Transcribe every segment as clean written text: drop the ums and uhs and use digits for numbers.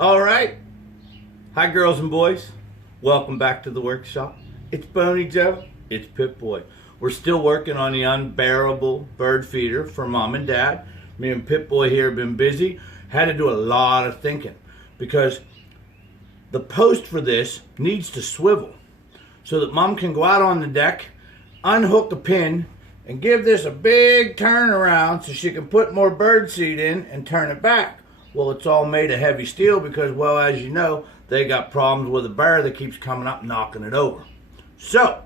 All right. Hi, girls and boys. Welcome back to the workshop. It's Boney Joe. It's PipBoy. We're still working on the unbearable bird feeder for Mom and Dad. Me and PipBoy here have been busy. Had to do a lot of thinking because the post for this needs to swivel so that Mom can go out on the deck, unhook a pin, and give this a big turn around so she can put more bird seed in and turn it back. Well, it's all made of heavy steel because, well, as you know, they got problems with a bear that keeps coming up and knocking it over. So,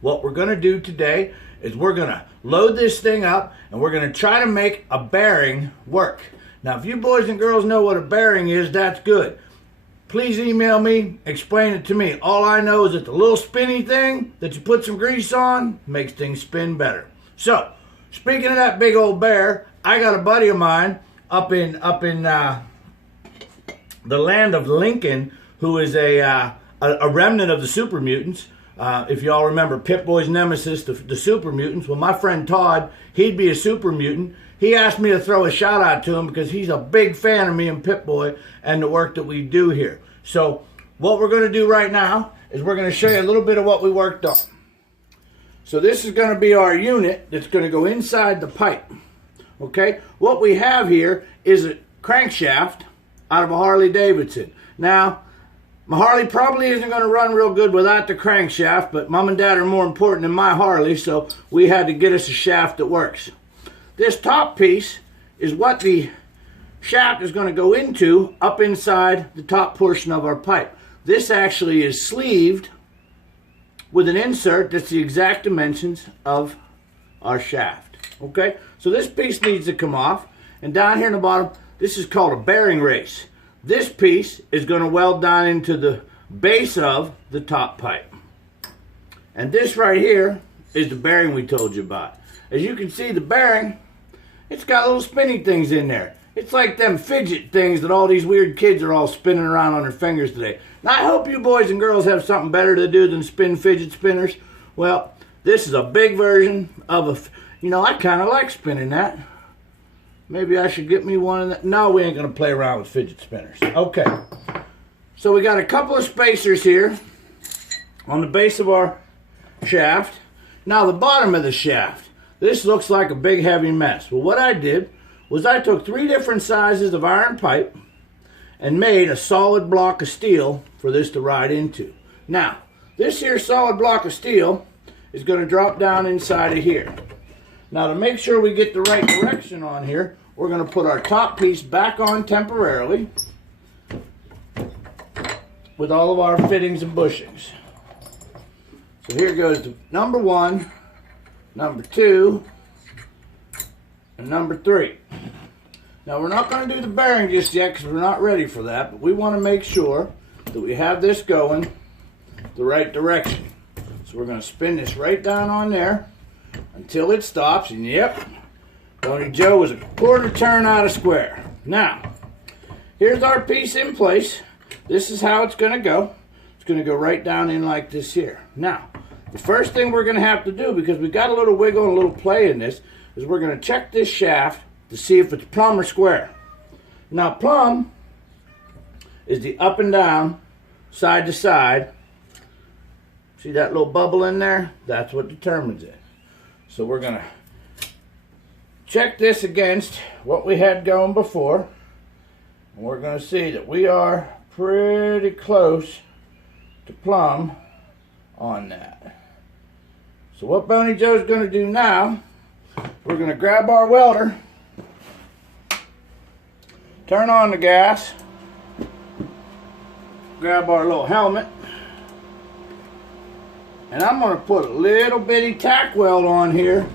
what we're going to do today is we're going to load this thing up and we're going to try to make a bearing work. Now, if you boys and girls know what a bearing is, that's good. Please email me, explain it to me. All I know is that the little spinny thing that you put some grease on makes things spin better. So, speaking of that big old bear, I got a buddy of mine up in the land of Lincoln, who is a remnant of the super mutants. If y'all remember PipBoy's nemesis, the super mutants. Well, my friend Todd, he'd be a super mutant. He asked me to throw a shout out to him because he's a big fan of me and PipBoy and the work that we do here. So what we're going to do right now is we're going to show you a little bit of what we worked on. So this is going to be our unit that's going to go inside the pipe. Okay, what we have here is a crankshaft out of a Harley Davidson. Now, my Harley probably isn't going to run real good without the crankshaft, but Mom and Dad are more important than my Harley, so we had to get us a shaft that works. This top piece is what the shaft is going to go into up inside the top portion of our pipe. This actually is sleeved with an insert that's the exact dimensions of our shaft. Okay, so this piece needs to come off, and down here in the bottom, this is called a bearing race. This piece is going to weld down into the base of the top pipe. And this right here is the bearing we told you about. As you can see, the bearing, it's got little spinning things in there. It's like them fidget things that all these weird kids are all spinning around on their fingers today. Now, I hope you boys and girls have something better to do than spin fidget spinners. Well, this is a big version of a... You know, I kind of like spinning that. Maybe I should get me one of that. No, we ain't going to play around with fidget spinners. Okay. So we got a couple of spacers here on the base of our shaft. Now the bottom of the shaft. This looks like a big heavy mess. Well, what I did was I took 3 different sizes of iron pipe and made a solid block of steel for this to ride into. Now, this here solid block of steel is going to drop down inside of here. Now, to make sure we get the right direction on here, we're going to put our top piece back on temporarily with all of our fittings and bushings. So here goes the number 1, number 2, and number 3. Now, we're not going to do the bearing just yet because we're not ready for that, but we want to make sure that we have this going the right direction. So we're going to spin this right down on there until it stops, and yep, Boney Joe was a quarter turn out of square. Now, here's our piece in place. This is how it's going to go. It's going to go right down in like this here. Now, the first thing we're going to have to do, because we got a little wiggle and a little play in this, is we're going to check this shaft to see if it's plumb or square. Now, plumb is the up and down, side to side. See that little bubble in there? That's what determines it. So we're going to check this against what we had going before. And we're going to see that we are pretty close to plumb on that. So what Boney Joe's going to do now, we're going to grab our welder, turn on the gas, grab our little helmet, and I'm going to put a little bitty tack weld on here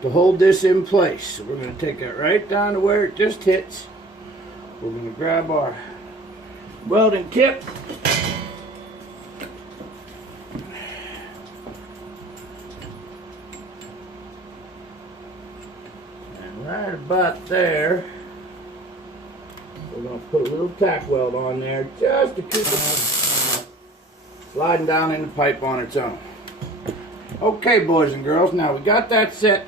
to hold this in place. So we're going to take that right down to where it just hits. We're going to grab our welding tip. And right about there, we're going to put a little tack weld on there just to keep it sliding down in the pipe on its own. Okay, boys and girls, now we got that set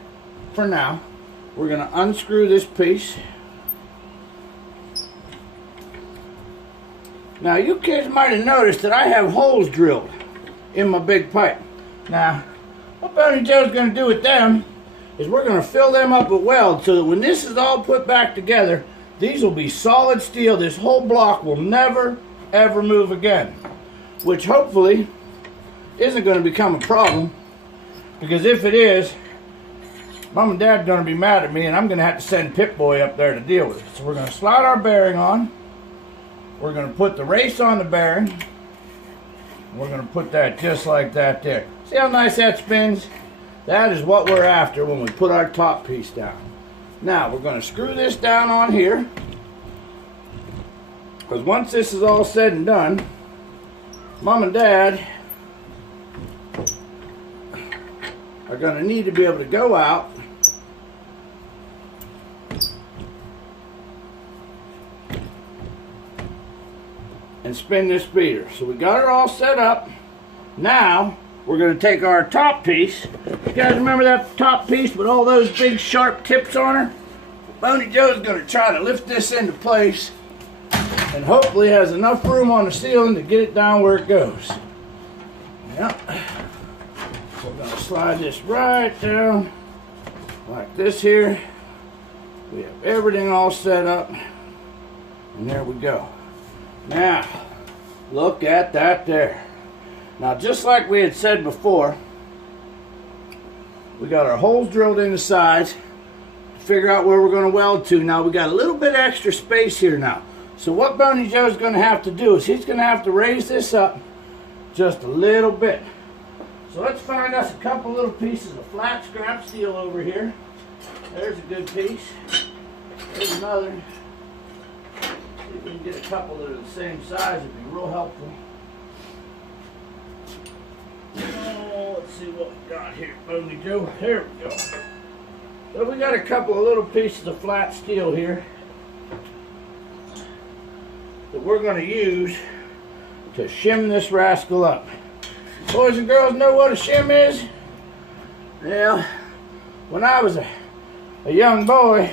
for now. We're going to unscrew this piece. Now you kids might have noticed that I have holes drilled in my big pipe. Now, what Boney Joe's going to do with them is we're going to fill them up with weld so that when this is all put back together, these will be solid steel. This whole block will never, ever move again. Which hopefully isn't going to become a problem, because if it is, Mom and Dad are going to be mad at me and I'm going to have to send PipBoy up there to deal with it. So we're going to slide our bearing on. We're going to put the race on the bearing. We're going to put that just like that there. See how nice that spins? That is what we're after when we put our top piece down. Now we're going to screw this down on here, because once this is all said and done, Mom and Dad are going to need to be able to go out and spin this feeder. So we got it all set up. Now we're going to take our top piece. You guys remember that top piece with all those big sharp tips on her? Boney Joe's going to try to lift this into place and hopefully has enough room on the ceiling to get it down where it goes. Yep. So we're going to slide this right down like this here. We have everything all set up, and there we go. Now, look at that there. Now, just like we had said before, we got our holes drilled in the sides to figure out where we're going to weld to. Now, we got a little bit extra space here now. So what Boney Joe's going to have to do is he's going to have to raise this up just a little bit. So let's find us a couple little pieces of flat scrap steel over here. There's a good piece. There's another. If we can get a couple that are the same size, it'd be real helpful. Oh, let's see what we got here, Boney Joe. There we go. So we got a couple of little pieces of flat steel here that we're going to use to shim this rascal up. Boys and girls know what a shim is? Well, when I was a young boy,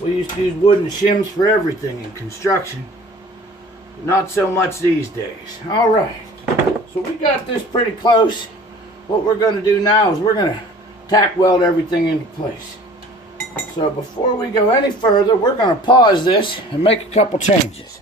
we used to use wooden shims for everything in construction. But not so much these days. Alright, so we got this pretty close. What we're going to do now is we're going to tack weld everything into place. So before we go any further, we're going to pause this and make a couple changes.